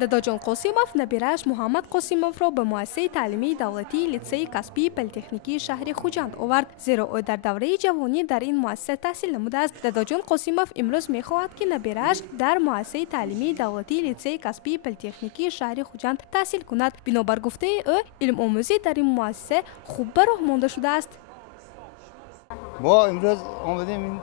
داداجان قاسمов набирааш محمد قاسمовро ба муассисаи таълимии давлатии литсейи касбии политехникии шаҳри Хучанд овард, зеро ӯ дар давраи ҷавонӣ дар ин муассиса таҳсил намудааст. Дадоҷон Қосимов имрӯз мехоҳад, ки набирааш дар муассисаи таълимии давлатии литсейи касбии политехникии шаҳри Хучанд таҳсил кунад. Бинобар гуфтаи ӯ, илмомӯзӣ дар ин муассиса хуб ба роҳ монда шудааст. мо имрӯз омадем ин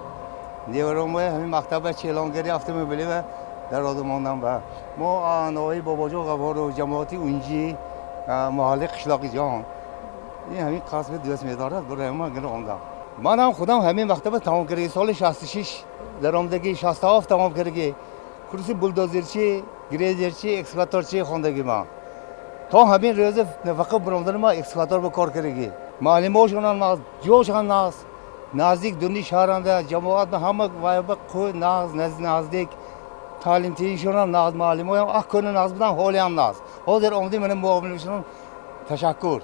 Диёрмо ҳамин мактаба челонгири афта мебилем дар рода мондам ва мо нои бобоҷон ғафору ҷамоати унҷи маҳалли қишлоқи ҷон ин ҳамин қасби дуст медорад барои ман гиро ондам. Манам худам ҳамин мактаба тамом кардагӣ соли 66 дар омдагӣ 67 тамом кардагӣ курси булдозерчӣ, грейдерчӣ, экскаваторчӣ хондагӣ ман. То ҳамин рӯза нафақат баромдади ман экскаватор ба кор кардагӣ. маълимошонам нағз, ҷошам нағз, наздик дуни шаҳранда ҷамоат ҳама вайба қӯй нағз наздик таълимтиишонам нағз, маълимоям аҳкони нағз будан, ҳолиам нағз. ҳозир омади мани муовинишонам ташаккур.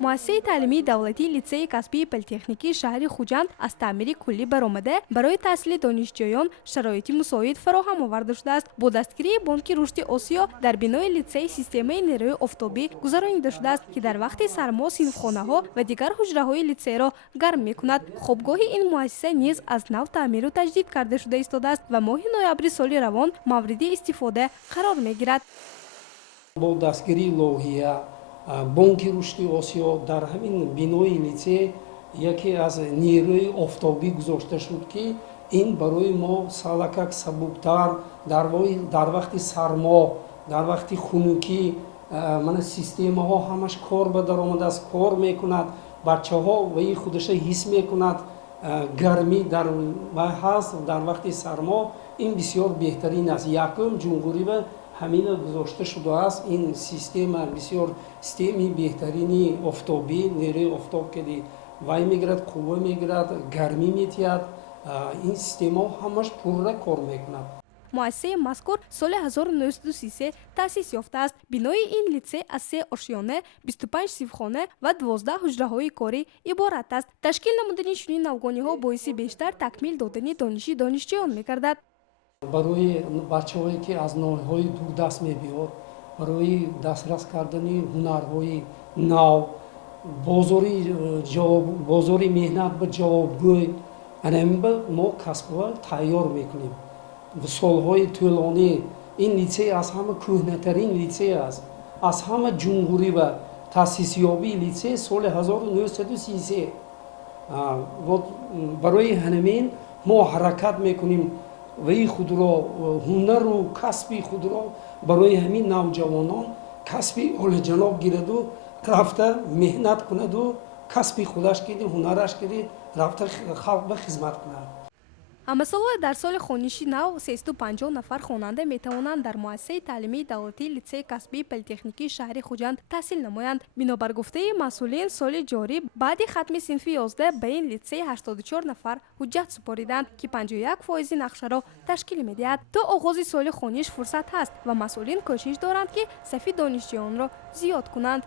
муассисаи таълимии давлатии литсейи касбии политехникии шаҳри Хучанд аз таъмири куллӣ баромада барои таҳсили донишҷӯён шароити мусоид фароҳам оварда шудааст. Бо дастгирии Бонки рушди Осиё дар бинои литсей системаи нерӯи офтобӣ гузаронида шудааст, ки дар вақти сармо синфхонаҳо ва дигар ҳуҷраҳои литсейро гарм мекунад. Хобгоҳи ин муассиса низ аз нав таъмиру таҷдид карда шуда истодааст ва моҳи ноябри соли равон мавриди истифода қарор мегирад. бо дастгирии лоҳия Бонки рушди Осиё дар ҳамин бинои литсей яке аз нерӯи офтобӣ гузошта шуд, ки ин барои мо салакак сабуктар дар вақти сармо, дар вақти хунукӣ мана системаҳо ҳамаш кор ба даромадааст, кор мекунад, бачаҳо ваи худаша ҳис мекунад гармӣ дар ҳаст дар вақти сармо. ин бисёр беҳтарин аст. Якум ҷумҳурӣ ва ҳамина гузошта шудааст. ин система бисёр системи беҳтарини офтобӣ, нерӯи офтоб кади вай мегирад, қувва мегирад, гармӣ метиҳад. ин системаҳо ҳамаш пурра кор мекунад. муассисаи мазкур соли 1933 таъсис ёфтааст. бинои ин литсей аз 3 ошёна, 25 синфхона ва 12 ҳуҷраҳои корӣ иборат аст. ташкил намудани чунин навгониҳо боиси бештар такмил додани дониши донишҷӯён мекардад. барои бачаҳое ки аз ноҳияҳои дурдаст мебиёд, барои дастрас кардани ҳунарҳои нав, бозори меҳнат ба ҷавобгӯй, мо касбҳо тайёр мекунем. солҳои тӯлонӣ ин литсей аз ҳама кӯҳнатарин литсей аст. аз ҳама ҷумҳурӣ ва таъсисёбии литсей соли 1933. барои ҳамин мо ҳаракат мекунем ваи худро, ҳунару касби худро барои ҳамин навҷавонон касби олиҷаноб гираду рафта меҳнат кунаду касби худаш киди, ҳунараш киди, рафта халқба хизмат кунад. ҳамасола дар соли хониши нав 350 нафар хонанда метавонанд дар муассисаи таълимии давлатии литсейи касбии политехникии шаҳри Хучанд таҳсил намоянд. бинобар гуфтаи масъулин, соли ҷорӣ баъди хатми синфи 11 ба ин литсей 84 нафар ҳуҷҷат супориданд, ки 51% нақшаро ташкил медиҳад. то оғози соли хониш фурсат ҳаст ва масъулин кӯшиш доранд, ки сафи донишҷӯёнро зиёд кунанд.